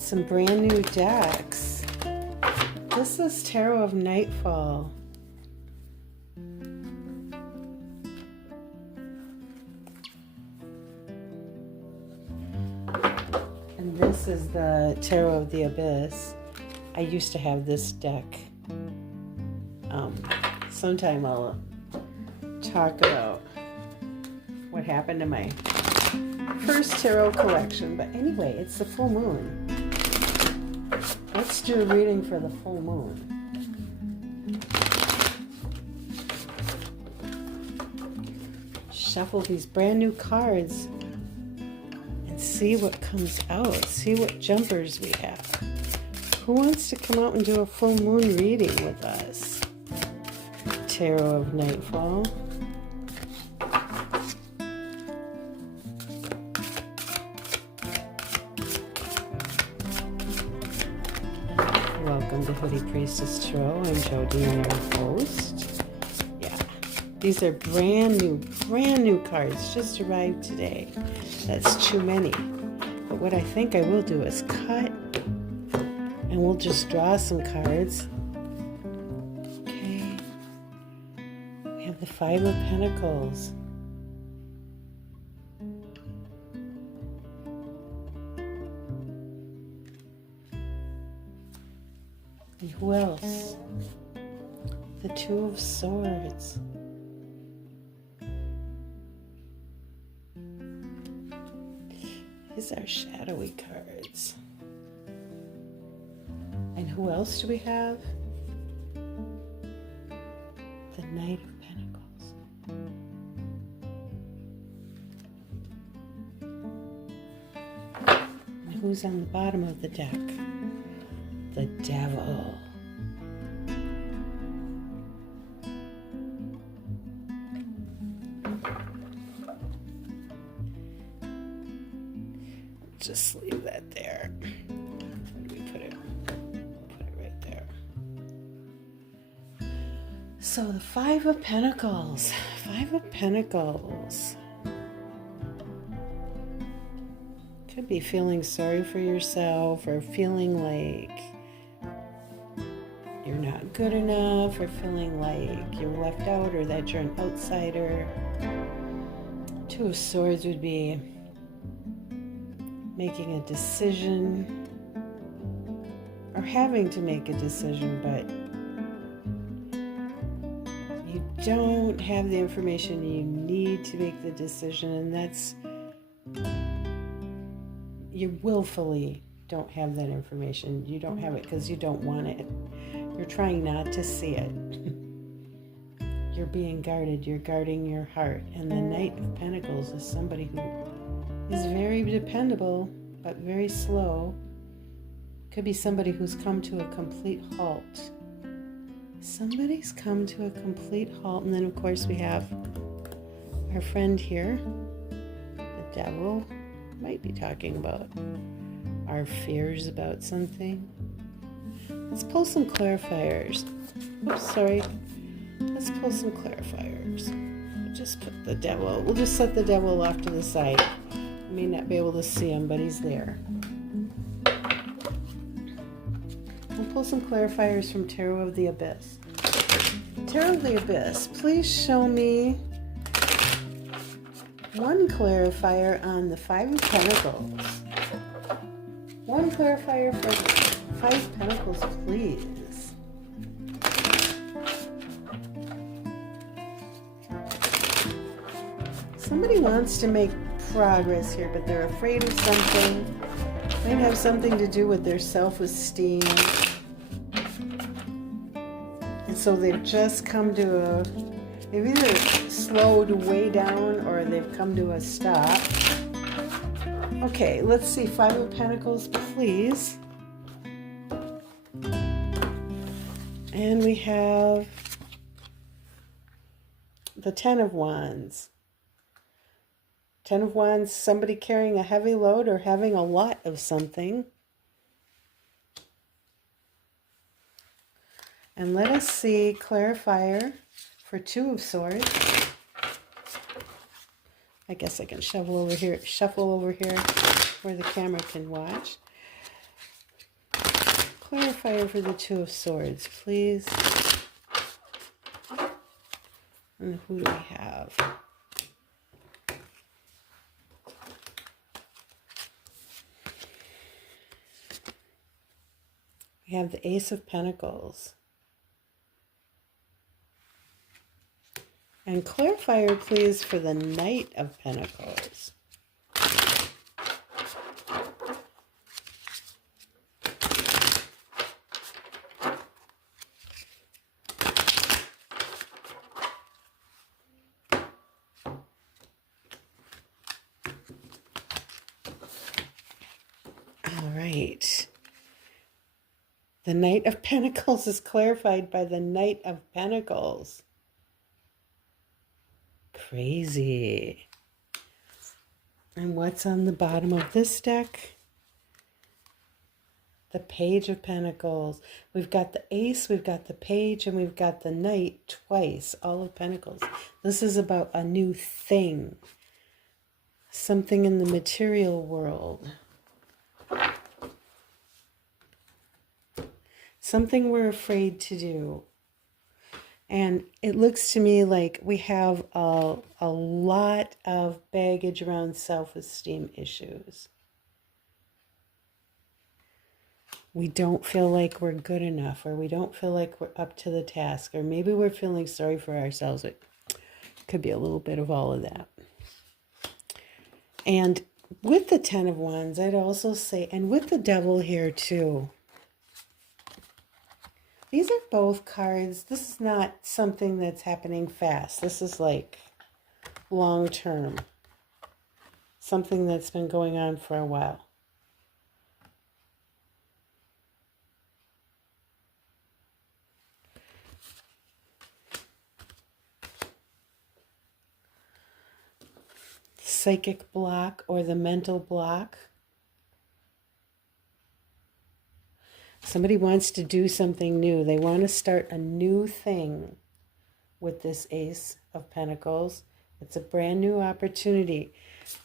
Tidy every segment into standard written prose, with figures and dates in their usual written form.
got some brand new decks. This is Tarot of Nightfall. And this is the Tarot of the Abyss. I used to have this deck. Sometime I'll talk about what happened to my first tarot collection. But anyway, it's the full moon. Let's do a reading for the full moon. Shuffle these brand new cards and see what comes out. See what jumpers we have. Who wants to come out and do a full moon reading with us? Tarot of Nightfall. Welcome to Hoodie Priestess Tarot. I'm Jodine, your host. Yeah, these are brand new cards. Just arrived today. That's too many. But what I think I will do is cut, and we'll just draw some cards. Okay. We have the Five of Pentacles. And who else? The Two of Swords. These are shadowy cards. And who else do we have? The Knight of Pentacles. And who's on the bottom of the deck? The Devil. Just leave that there. Where do we put it? Put it right there. So the Five of Pentacles. Five of Pentacles. Could be feeling sorry for yourself, or feeling like you're not good enough, or feeling like you're left out, or that you're an outsider. Two of Swords would be making a decision, or having to make a decision, but you don't have the information you need to make the decision, and that's, you willfully don't have that information. You don't have it because you don't want it. You're trying not to see it. You're being guarded. You're guarding your heart. And the Knight of Pentacles is somebody who is very dependable, but very slow. Could be somebody who's come to a complete halt. Somebody's come to a complete halt. And then, of course, we have our friend here, the Devil. Might be talking about our fears about something. Let's pull some clarifiers. Oops, sorry. Let's pull some clarifiers. We'll just put the Devil. We'll just set the Devil off to the side. You may not be able to see him, but he's there. We'll pull some clarifiers from Tarot of the Abyss. Tarot of the Abyss, please show me one clarifier on the Five of Pentacles. One clarifier for the Five of Pentacles, please. Somebody wants to make progress here, but they're afraid of something. Might have something to do with their self-esteem. And so they've just come to a, they've either slowed way down or they've come to a stop. Okay, let's see. Five of Pentacles, please. And we have the Ten of Wands. Ten of Wands, somebody carrying a heavy load or having a lot of something. And let us see clarifier for Two of Swords. I guess I can shuffle over here where the camera can watch. clarifier for the Two of Swords, please. And who do we have? We have the Ace of Pentacles. And clarifier, please, for the Knight of Pentacles. All right. The Knight of Pentacles is clarified by the Knight of Pentacles. Crazy. And what's on the bottom of this deck? The Page of Pentacles. We've got the Ace, we've got the Page, and we've got the Knight twice. All of Pentacles. This is about a new thing. Something in the material world. Something we're afraid to do. And it looks to me like we have a lot of baggage around self-esteem issues. We don't feel like we're good enough, or we don't feel like we're up to the task, or maybe we're feeling sorry for ourselves. It could be a little bit of all of that. And with the Ten of Wands, I'd also say, and with the Devil here too, these are both cards. This is not something that's happening fast. This is like long term. Something that's been going on for a while. Psychic block or the mental block. Somebody wants to do something new. They want to start a new thing with this Ace of Pentacles. It's a brand new opportunity,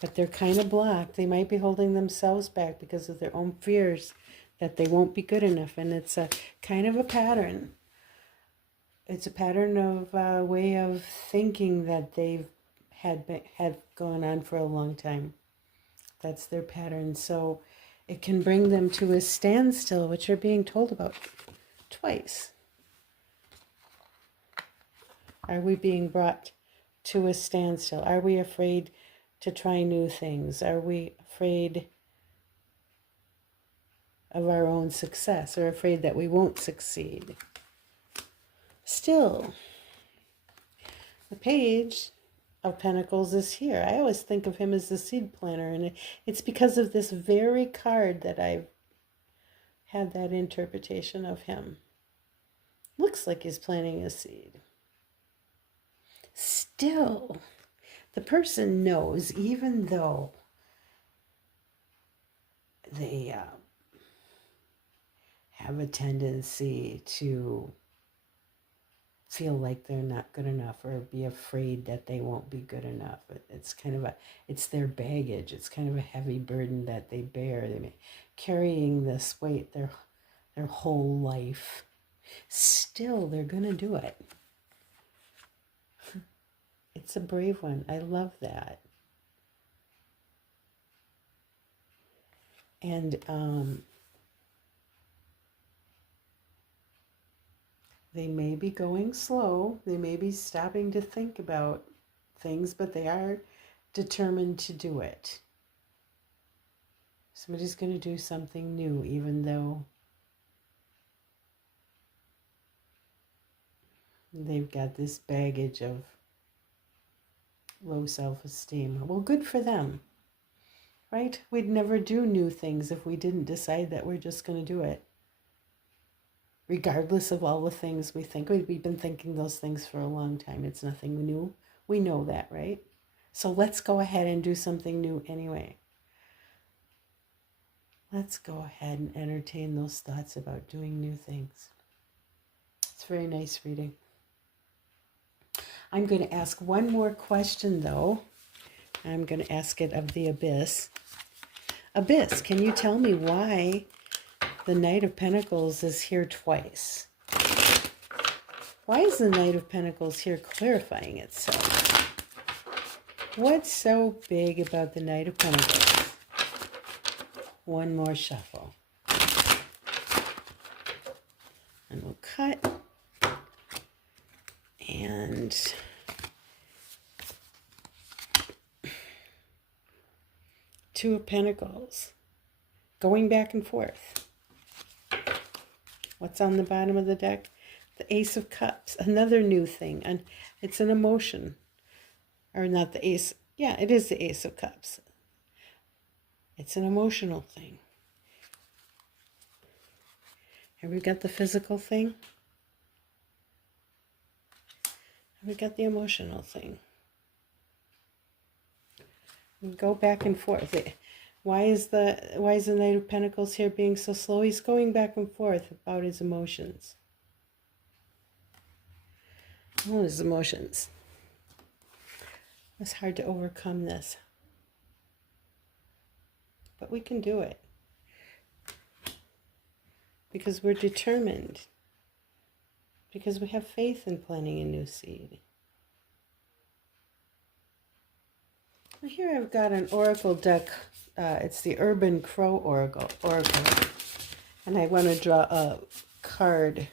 but they're kind of blocked. They might be holding themselves back because of their own fears that they won't be good enough. And it's a kind of a pattern. It's a pattern of a way of thinking that they've had gone on for a long time. That's their pattern. So it can bring them to a standstill, which you're being told about twice. Are we being brought to a standstill? Are we afraid to try new things? Are we afraid of our own success, or afraid that we won't succeed? Still, the Page of Pentacles is here. I always think of him as the seed planter, and it's because of this very card that I've had that interpretation of him. Looks like he's planting a seed. Still, the person knows, even though they have a tendency to feel like they're not good enough, or be afraid that they won't be good enough. It's kind of it's their baggage. It's kind of a heavy burden that they bear. They're carrying this weight their whole life. Still, they're going to do it. It's a brave one. I love that. And they may be going slow. They may be stopping to think about things, but they are determined to do it. Somebody's going to do something new, even though they've got this baggage of low self-esteem. Well, good for them, right? We'd never do new things if we didn't decide that we're just going to do it. Regardless of all the things we think. We've been thinking those things for a long time. It's nothing new. We know that, right? So let's go ahead and do something new anyway. Let's go ahead and entertain those thoughts about doing new things. It's a very nice reading. I'm going to ask one more question, though. I'm going to ask it of the Abyss. Abyss, can you tell me why The Knight of Pentacles is here twice. Why is the Knight of Pentacles here clarifying itself? What's so big about the Knight of Pentacles? One more shuffle. And we'll cut. And Two of Pentacles. Going back and forth. What's on the bottom of the deck? The Ace of Cups. Another new thing. And it's an emotion. Or not the Ace. Yeah, it is the Ace of Cups. It's an emotional thing. Have we got the physical thing? Have we got the emotional thing? We go back and forth. Why is the Knight of Pentacles here being so slow? He's going back and forth about his emotions. Oh, his emotions. It's hard to overcome this. But we can do it. Because we're determined. Because we have faith in planting a new seed. Well, here I've got an oracle deck. It's the Urban Crow Oracle. And I want to draw a card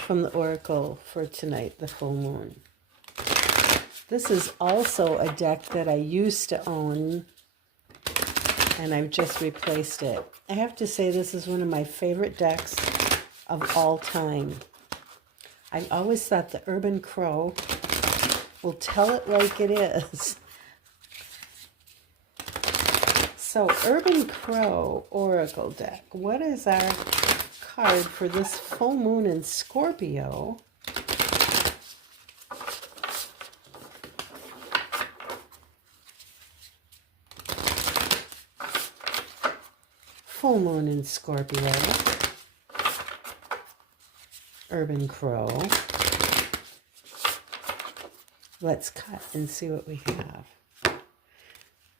from the oracle for tonight, the full moon. This is also a deck that I used to own, and I've just replaced it. I have to say this is one of my favorite decks of all time. I always thought the Urban Crow will tell it like it is. So, Urban Crow Oracle deck. What is our card for this full moon in Scorpio? Full moon in Scorpio. Urban Crow. Let's cut and see what we have.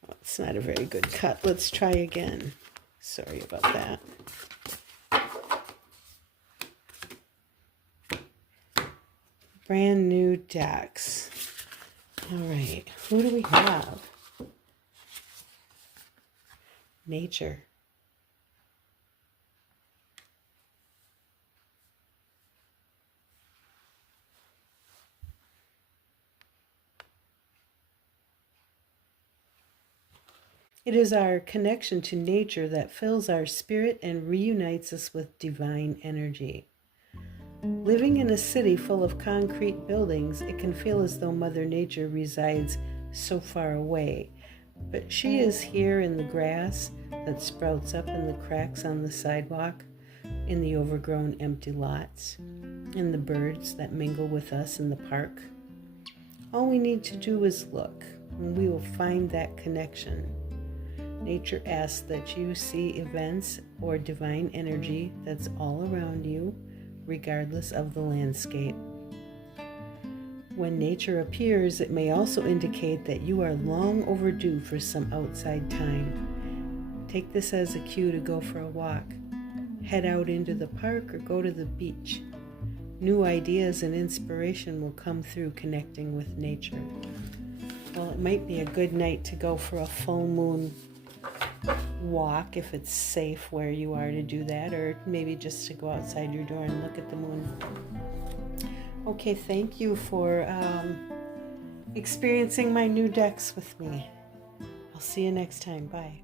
Well, it's not a very good cut. Let's try again. Sorry about that. Brand new decks. All right, who do we have? Nature. It is our connection to nature that fills our spirit and reunites us with divine energy. Living in a city full of concrete buildings, it can feel as though Mother Nature resides so far away. But she is here in the grass that sprouts up in the cracks on the sidewalk, in the overgrown empty lots, in the birds that mingle with us in the park. All we need to do is look, and we will find that connection. Nature asks that you see events or divine energy that's all around you, regardless of the landscape. When nature appears, it may also indicate that you are long overdue for some outside time. Take this as a cue to go for a walk. Head out into the park or go to the beach. New ideas and inspiration will come through connecting with nature. Well, it might be a good night to go for a full moon walk if it's safe where you are to do that, or maybe just to go outside your door and look at the moon. Okay, thank you for experiencing my new decks with me. I'll see you next time. Bye.